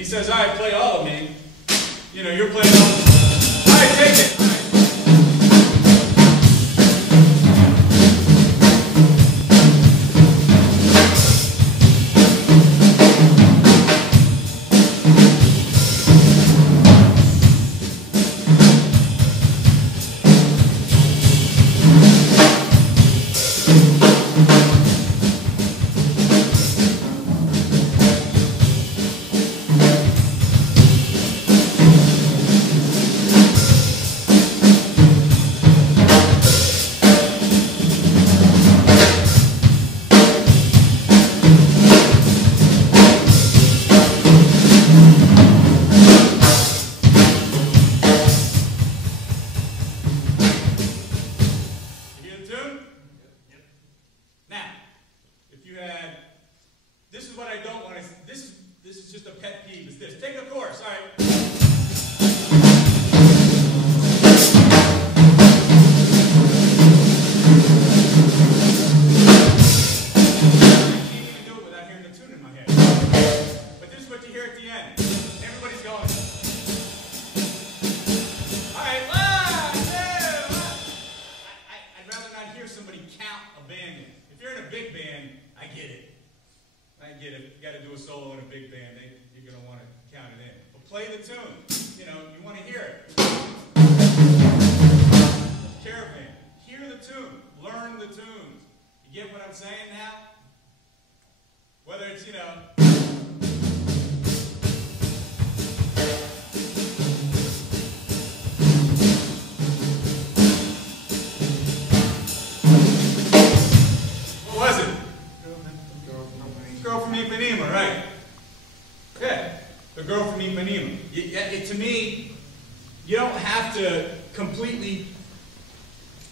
he says, all right, play all of me. You know, you're playing all. All right, take it. All right. This is just a pet peeve. It's this. Take a chorus. All right. You got to do a solo in a big band, you're going to want to count it in. But play the tune. You know, you want to hear it. Caravan, hear the tune. Learn the tunes. You get what I'm saying now? Whether it's, you know... Ipanema, right? Yeah, the girl from Ipanema. To me, you don't have to completely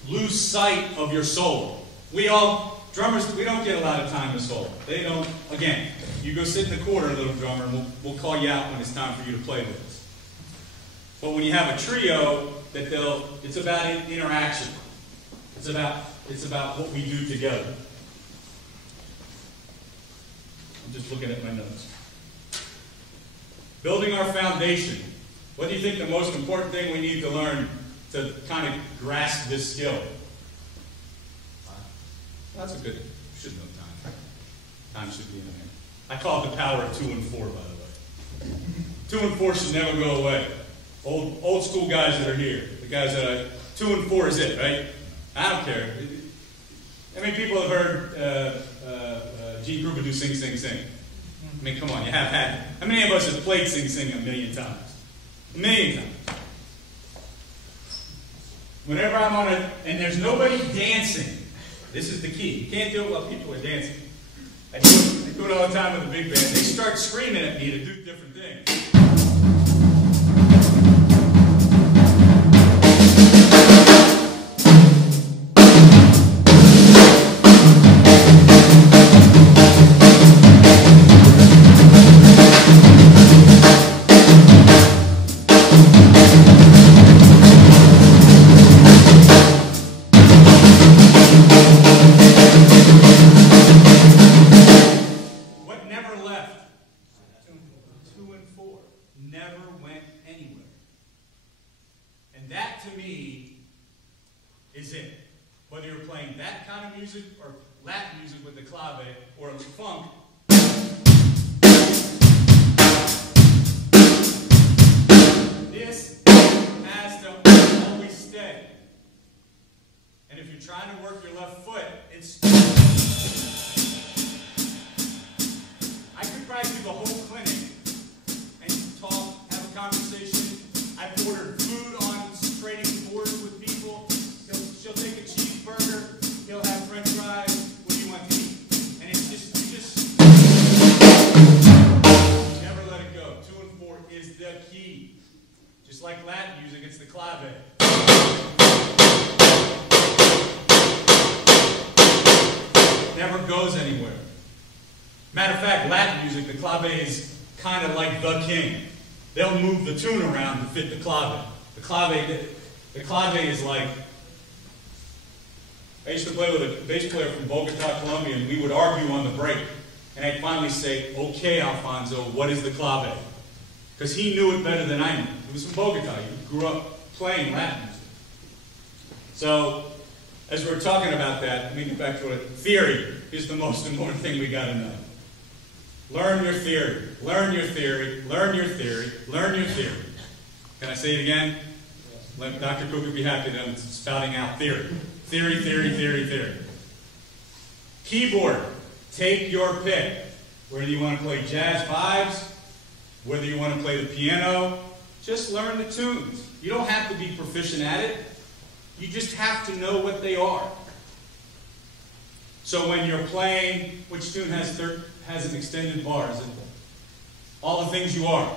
lose sight of your solo. Drummers, we don't get a lot of time to solo. They don't, again, you go sit in the corner, little drummer, and we'll call you out when it's time for you to play with us. But when you have a trio, it's about interaction. It's about what we do together. I'm just looking at my notes. Building our foundation. What do you think the most important thing we need to learn to kind of grasp this skill? That's a good, you should know time. Time should be in there. I call it the power of 2 and 4, by the way. 2 and 4 should never go away. Old school guys that are here, the guys that 2 and 4 is it, right? I don't care. How many people have heard Gene Krupa do Sing, Sing, Sing? I mean, come on, you have had it. How many of us have played Sing, Sing a million times? A million times. Whenever I'm on and there's nobody dancing, this is the key. You can't do it while people are dancing. I do it all the time with the big band. They start screaming at me to do different things. Is it. Whether you're playing that kind of music or Latin music with the clave or funk, this has to always stay. And if you're trying to work your left foot, I could probably do the whole clinic and talk, have a conversation. I've ordered food on trading boards with people. She'll take a cheeseburger, he'll have french fries, what do you want to eat? And it's just never let it go. 2 and 4 is the key. Just like Latin music, it's the clave. Never goes anywhere. Matter of fact, Latin music, the clave is kind of like the king. They'll move the tune around to fit the clave. The clave is like, I used to play with a bass player from Bogota, Colombia, and we would argue on the break. And I'd finally say, okay, Alfonso, what is the clave? because he knew it better than I knew. He was from Bogota. He grew up playing Latin music. So, as we're talking about that, let me get back to it. Theory is the most important thing we got to know. Learn your theory. Learn your theory. Learn your theory. Learn your theory. Can I say it again? Let Dr. Cook would be happy that I'm spouting out theory. Theory, theory, theory, theory. Keyboard. Take your pick. Whether you want to play jazz vibes, whether you want to play the piano, just learn the tunes. You don't have to be proficient at it. You just have to know what they are. So when you're playing, which tune has an extended bar? Is it all the things you are?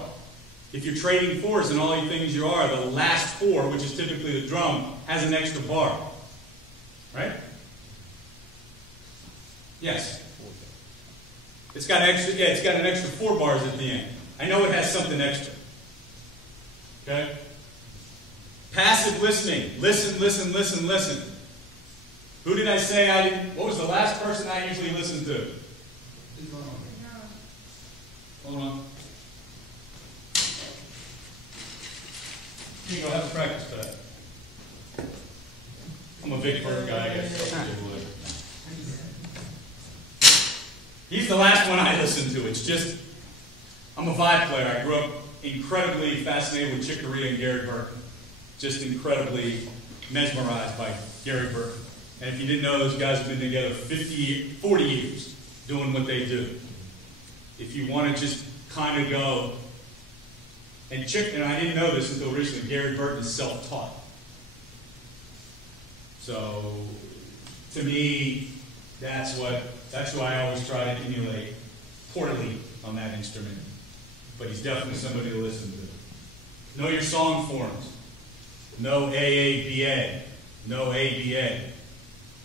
If you're trading fours and all the things you are, the last four, which is typically the drum, has an extra bar. Right? Yes. It's got extra, yeah, it's got an extra 4 bars at the end. I know it has something extra. Okay? Passive listening. Listen, listen, listen, listen. Who did I say I didn't? What was the last person I usually listened to? Hold on. You go have a practice for that. I'm a Vic Berg guy, I guess. He's the last one I listened to. It's just, I'm a vibe player. I grew up incredibly fascinated with Chick Corea and Gary Burton. Just incredibly mesmerized by Gary Burton. And if you didn't know, those guys have been together 40 years doing what they do. If you want to just kind of go, and I didn't know this until recently, Gary Burton is self-taught. So, to me, that's who I always try to emulate poorly on that instrument. But he's definitely somebody to listen to. Know your song forms. Know AABA. Know ABA.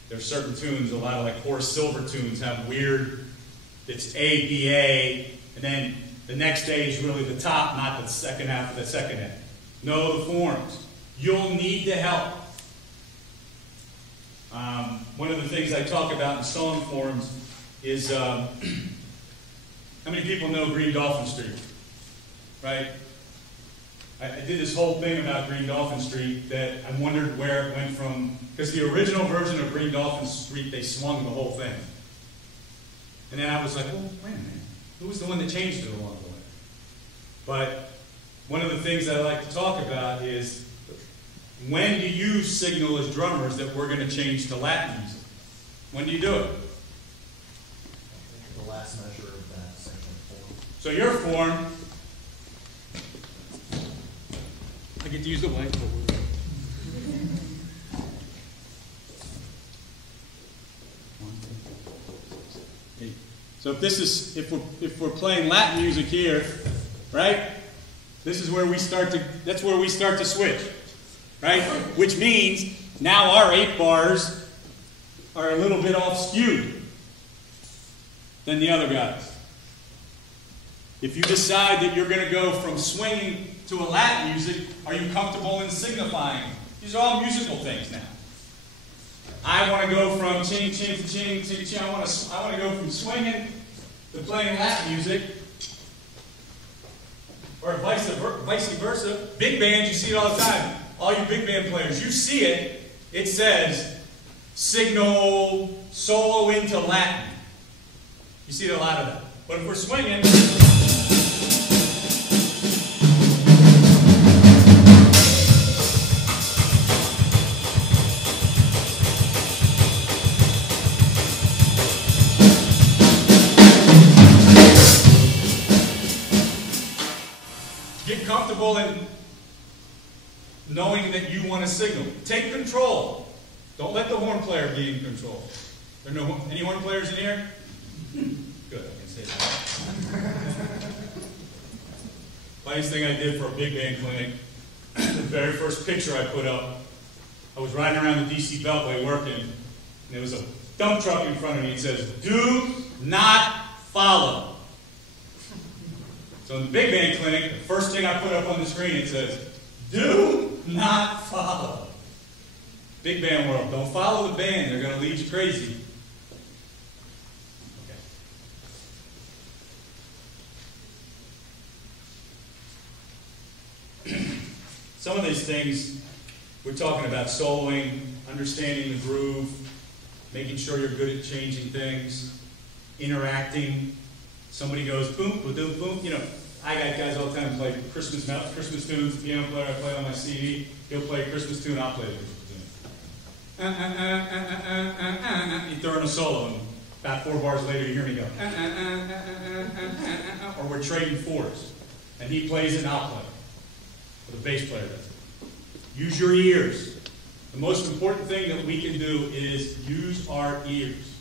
There's certain tunes, a lot of like Horace Silver tunes have weird, it's ABA, and then the next A is really the top, not the second half of the second A. Know the forms. You'll need the help. One of the things I talk about in song forms is how many people know Green Dolphin Street, right? I did this whole thing about Green Dolphin Street that I wondered where it went from, because the original version of Green Dolphin Street, they swung the whole thing. And then I was like, well, wait a minute, who was the one that changed it along the way? But one of the things that I like to talk about is, when do you signal as drummers that we're going to change to Latin music? When do you do it? The last measure of that section 4. So your form, I get to use the whiteboard. So if we're playing Latin music here, right? This is where we start to, that's where we start to switch, right? Which means now our 8 bars are a little bit off skewed than the other guys. If you decide that you're going to go from swinging to a Latin music, are you comfortable in signifying? These are all musical things now. I want to go from ching, ching, to ching, ching, ching. I want to go from swinging to playing Latin music, or vice versa. Big bands, you see it all the time. All you big band players, you see it. It says signal solo into Latin. You see a lot of that. But if we're swinging, get comfortable in knowing that you want to signal. Take control. Don't let the horn player be in control. There are no any horn players in here? Good, I can say that. Funniest thing I did for a big band clinic, the very first picture I put up, I was riding around the DC Beltway working, and there was a dump truck in front of me. It says, "Do not follow." So in the big band clinic, the first thing I put up on the screen, it says, "Do not follow." Big band world, don't follow the band. They're going to lead you crazy. Okay. some of these things, we're talking about soloing, understanding the groove, making sure you're good at changing things, interacting. Somebody goes boom, boom, boom, boom. You know, I got guys all the time play Christmas tunes. The piano player I play on my CD, he'll play a Christmas tune, I'll play a Christmas tune. You throw in a solo, and about 4 bars later, you hear me go. Or we're trading fours, and he plays it and I'll play it. Or the bass player does it. Use your ears. The most important thing that we can do is use our ears.